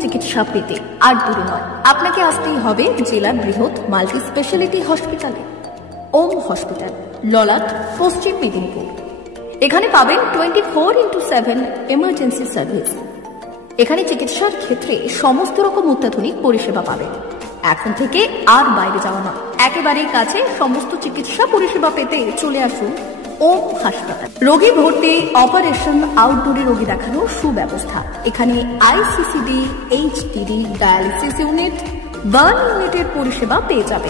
চিকিৎসা পেতে আর দূরে নয়, আপনাকে আসতেই হবে জেলার বৃহৎ মাল্টি স্পেশালিটি হসপিটালে, ওম হসপিটাল, ললাট, পশ্চিম মেদিনীপুর। এখানে পাবেন 24x7 এমার্জেন্সি সার্ভিস। এখানে চিকিৎসার ক্ষেত্রে সমস্ত রকম অত্যাধুনিক পরিষেবা পাবেন। এখন থেকে আর বাইরে যাওয়া নয়, একেবারেই কাছে সমস্ত চিকিৎসা পরিষেবা পেতে চলে আসুন ওম হাসপাতাল। রোগী ভর্তি, অপারেশন, আউটডোরে রোগী দেখানোর সুব্যবস্থা। এখানে ICCD, HDD, dialysis unit, burn ইউনিটের পরিষেবা পেয়ে যাবে।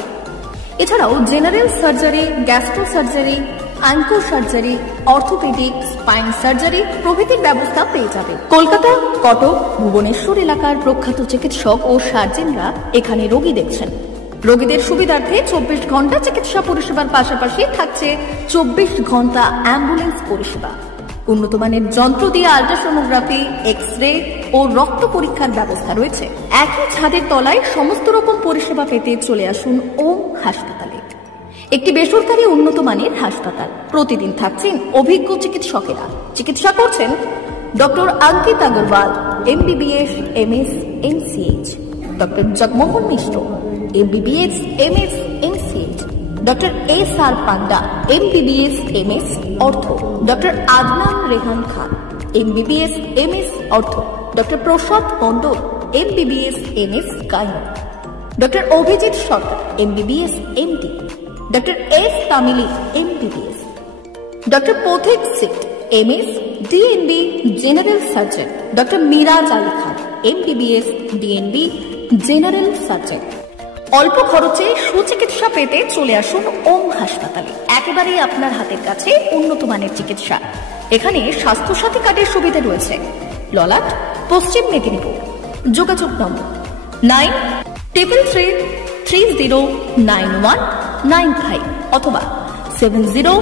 এছাড়াও general surgery, gastro surgery, onco surgery, orthopaedic, spine surgery প্রভৃতির ব্যবস্থা পেয়ে যাবে। কলকাতা, কটক, ভুবনেশ্বর এলাকার প্রখ্যাত চিকিৎসক ও সার্জেনরা এখানে রোগী দেখছেন। রোগীদের সুবিধার্থে 24 ঘন্টা চিকিৎসা পরিষেবার পাশাপাশি থাকছে 24 ঘন্টা অ্যাম্বুলেন্স পরিষেবা। উন্নত মানের যন্ত্র দিয়ে আল্ট্রাসোনোগ্রাফি, এক্স-রে ও রক্ত পরীক্ষার ব্যবস্থা রয়েছে। একই ছাদের তলায় সমস্ত রকম পরিষেবা পেতে চলে আসুন ওম হাসপাতালে। একটি বেসরকারি উন্নত মানের হাসপাতাল। প্রতিদিন থাকছেন অভিজ্ঞ চিকিৎসকেরা। চিকিৎসা করছেন doctor Ankit Agarwal, MBBS, MS, MCH, doctor Jagmohan Mishra, MBBS, MS, MCH, doctor SR Panda, MBBS, MS, ortho, doctor Adnan Rehan Khan, MBBS, MS, ortho, doctor Prasad Mandal, MBBS, MS, gyno, doctor Abhijit Sarkar, MBBS, MD, doctor S Tamili, MBBS, doctor Pathik Sit, MS, DNB, general surgeon, doctor Miraj Ali Khan, MBBS, DNB, general surgeon. অল্প খরচে সুচিকিৎসা পেতে চলে আসুন ওম হাসপাতালে। একেবারেই আপনার হাতের কাছে উন্নত মানের চিকিৎসা। এখানে স্বাস্থ্যসাথী কার্ডের সুবিধা রয়েছে। ললাট, পশ্চিম মেদিনীপুর। যোগাযোগ নম্বর 9333309195 অথবা 70